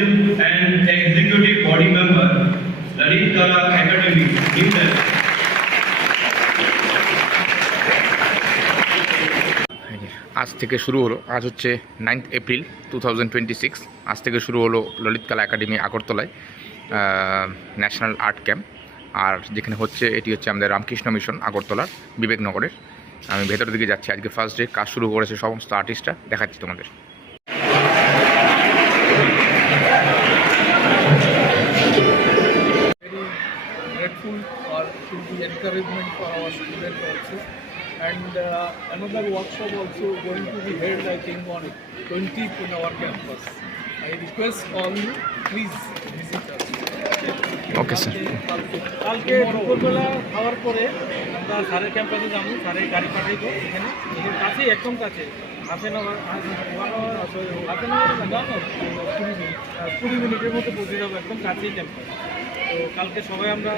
Council and Executive Body Member, Lalit Kala Academy, New Delhi. আজ থেকে শুরু হলো, আজ হচ্ছে 9 এপ্রিল 2026। আজ থেকে শুরু হলো ললিত কলা একাডেমি আগরতলায় ন্যাশনাল আর্ট ক্যাম্প। আর যেখানে হচ্ছে এটি হচ্ছে আমাদের রামকৃষ্ণ মিশন আগরতলার বিবেকনগরের। আমি ভেতরের দিকে যাচ্ছি। আজকে ফার্স্ট ডে, কাজ শুরু করেছে সমস্ত আর্টিস্টরা, দেখাচ্ছি তোমাদের। Grateful for the encouragement for our students also, and another workshop also going to be held, I think, on 20th in our campus. I request all you, please visit us. Okay sir. কালকে দুপুরবেলা খাওয়ার পরে আমরা স্যারের ক্যাম্পাসে যাবো, স্যারের গাড়ি পাঠাইবো এখানে, এখানে কাছেই, একদম কাছে, হাফ এন আওয়ার 20 মিনিটের মধ্যে পৌঁছে যাবো, একদম কাছেই ক্যাম্পাস। তো কালকে সবাই আমরা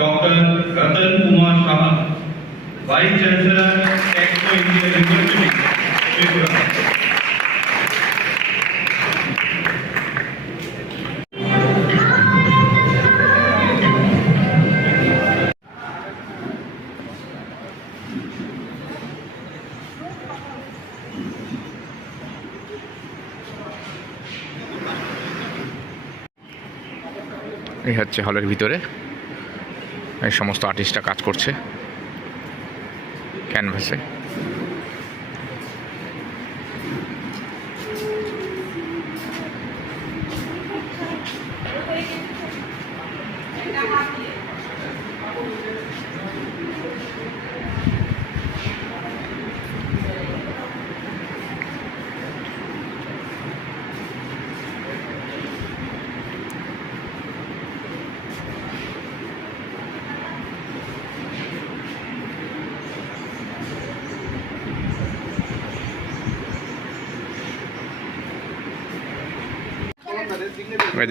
Dr. Ratan Kumar Shah, Vice Chancellor, Textile Engineering University, Tripura. এই হচ্ছে হলের ভিতরে, এই সমস্ত আর্টিস্টরা কাজ করছে ক্যানভাসে।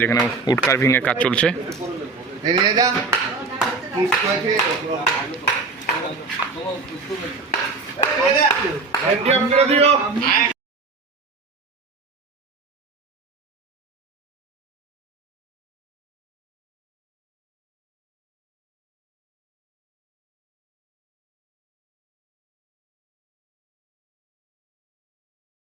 যেখানে উড কার্ভিং এর কাজ চলছে।